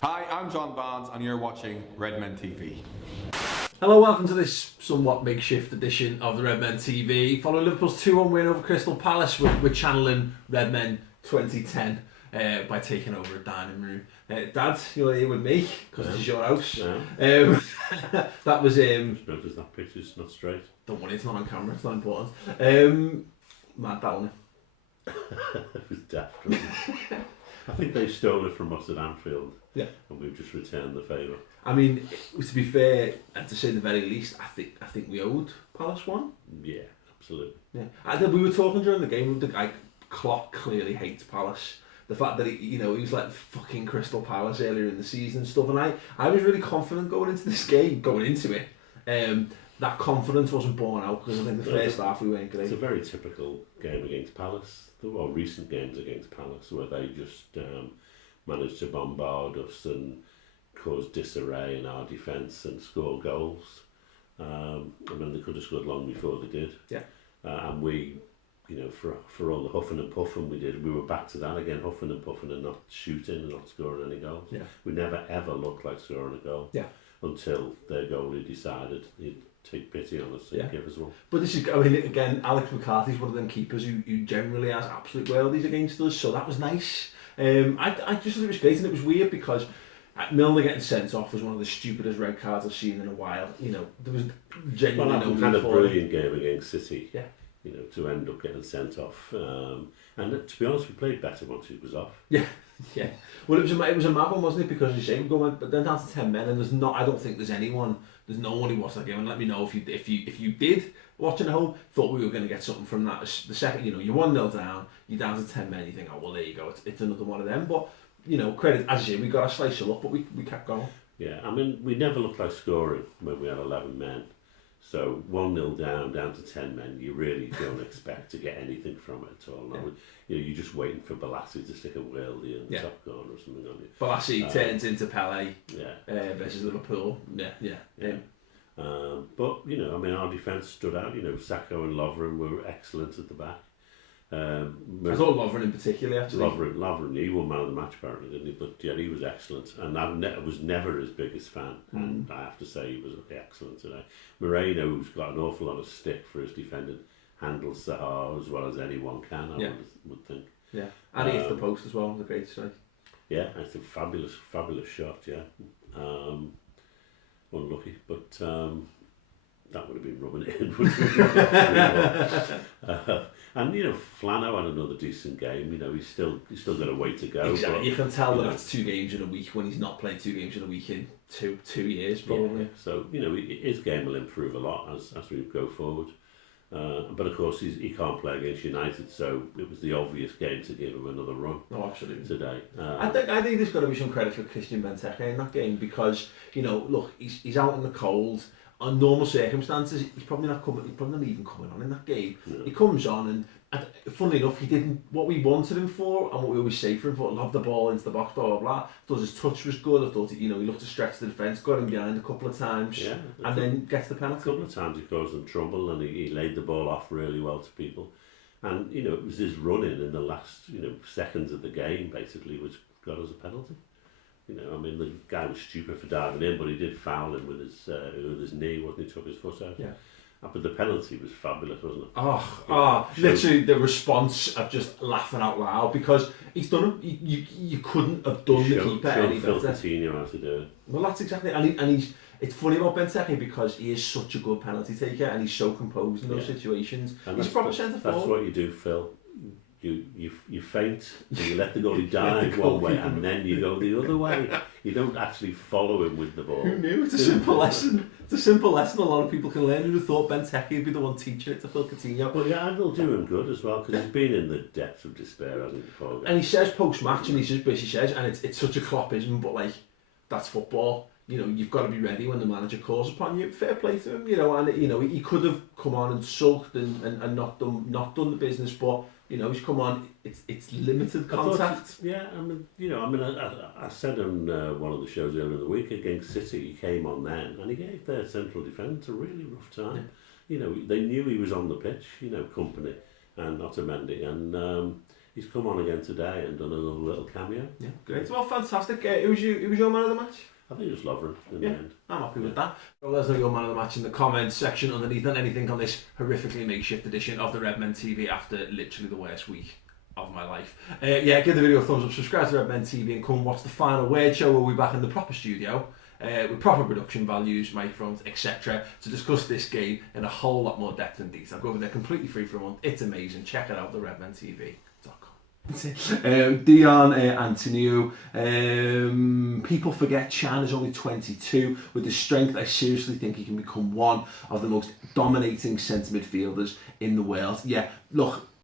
Hi, I'm John Barnes and you're watching Redmen TV. Hello, welcome to this somewhat makeshift edition of the Redmen TV. Following Liverpool's 2-1 win over Crystal Palace, we're channeling Redmen 2010 by taking over a dining room. Dad, you're here with me because this is your house. Yeah. That was Notice that picture's not straight. don't worry, it's not on camera. It's not important. Mad Downer. It was daft. I think they stole it from us at Anfield. Yeah. And we've just returned the favour. I mean, to be fair, and to say the very least, I think we owed Palace one. Yeah, absolutely. Yeah, I think we were talking during the game. The guy Klopp clearly hates Palace. The fact that he was like fucking Crystal Palace earlier in the season and stuff, and I was really confident going into this game, that confidence wasn't borne out because I think the first half we weren't great. It's a very typical game against Palace. There were recent games against Palace where they just managed to bombard us and cause disarray in our defence and score goals. I mean, they could have scored long before they did. Yeah. And we, for all the huffing and puffing we did, we were back to that again, huffing and puffing and not shooting and not scoring any goals. Yeah. We never ever looked like scoring a goal. Yeah. Until their goalie decided he'd take pity on us and give us one. But this is, I mean, again, Alex McCarthy's one of them keepers who generally has absolute worldies against us, so that was nice. I just thought it was great, and it was weird because Milner getting sent off was one of the stupidest red cards I've seen in a while. There was genuinely no had a for brilliant game against City. Yeah. To end up getting sent off. And to be honest, we played better once it was off. Yeah. Yeah. Well, it was a mad one, wasn't it? Because you say we're going, but then down to 10 men, and I don't think there's no one who watched that game. And let me know if you did watching at home, thought we were going to get something from that. The second, you're 1-0 down, you're down to 10 men, you think, oh well, there you go, it's another one of them. But credit as you say, we got a slice of luck, but we kept going. Yeah, I mean, we never looked like scoring when we had 11 men. So 1-0 down to 10 men, you really don't expect to get anything from it at all. No. You're just waiting for Balassi to stick a worldie in the top corner or something on you. Balassi turns into Pele versus Liverpool. Yeah. But, I mean, our defence stood out. Sacco and Lovren were excellent at the back. I thought Lovren in particular, actually. Lovren, he won man of the match apparently, didn't he? But yeah, he was excellent. And I was never his biggest fan. And I have to say he was excellent today. Moreno, who's got an awful lot of stick for his defending, handles Sahar as well as anyone can, I would think. Yeah, and he hits the post as well, the great strike. Yeah, it's a fabulous shot, yeah. Unlucky, but that would have been rubbing it in, wouldn't it? And Flano had another decent game. He's still got a way to go. Exactly. But, you can tell that's 2 games in a week when he's not played 2 games in a week in two years probably. Yeah. So his game will improve a lot as we go forward. But of course he can't play against United, so it was the obvious game to give him another run. Oh, absolutely. Today. I think there's got to be some credit for Christian Benteke in that game because look, he's out in the cold. On normal circumstances, he's probably not even coming on in that game. No. He comes on and funnily enough, he didn't what we wanted him for and what we always say for him for, lob the ball into the box, blah blah blah. I thought his touch was good. I thought he looked to stretch the defence, got him behind a couple of times, and then gets the penalty. A couple of times he caused them trouble and he laid the ball off really well to people. And it was his running in the last seconds of the game basically which got us a penalty. I mean, the guy was stupid for diving in, but he did foul him with his knee, wasn't he? Took his foot out. Yeah. But the penalty was fabulous, wasn't it? Literally the response of just laughing out loud because he's done it. You couldn't have done the keeper any better. Coutinho how to do it. Well, that's exactly, and it's funny about Benteke because he is such a good penalty taker and he's so composed in those situations. And he's proper centre forward. That's what you do, Phil. You feint and you let the goalie dive one way and then you go the other way. You don't actually follow him with the ball. Who knew? It's a simple lesson. It's a simple lesson a lot of people can learn. Who'd have thought Benteke would be the one teaching it to Phil Coutinho? But yeah, and they'll do him good as well because he's been in the depths of despair, hasn't he? And he says post-match and he basically says, and it's such a Kloppism, but like, that's football. You've got to be ready when the manager calls upon you. Fair play to him, and he could have come on and sulked and not done the business, but he's come on. It's limited contact. I said on one of the shows earlier in the week against City, he came on then and he gave their central defence a really rough time. Yeah. They knew he was on the pitch. Company and Otamendi, and he's come on again today and done a little cameo. Yeah, great. Well, fantastic. Who was your man of the match? I think it was Lovren in the end. I'm happy with that. Well, there's your man of the match in the comments section underneath, and anything on this horrifically makeshift edition of the Redmen TV after literally the worst week of my life. Yeah, give the video a thumbs up, subscribe to Redmen TV, and come watch the Final Word show where we'll be back in the proper studio with proper production values, microphones, etc. to discuss this game in a whole lot more depth and detail. Go over there completely free for a month. It's amazing. Check it out, theredmentv.com. Dion Antonio, people forget Chan is only 22. With his strength, I seriously think he can become one of the most dominating centre midfielders in the world. Yeah, look,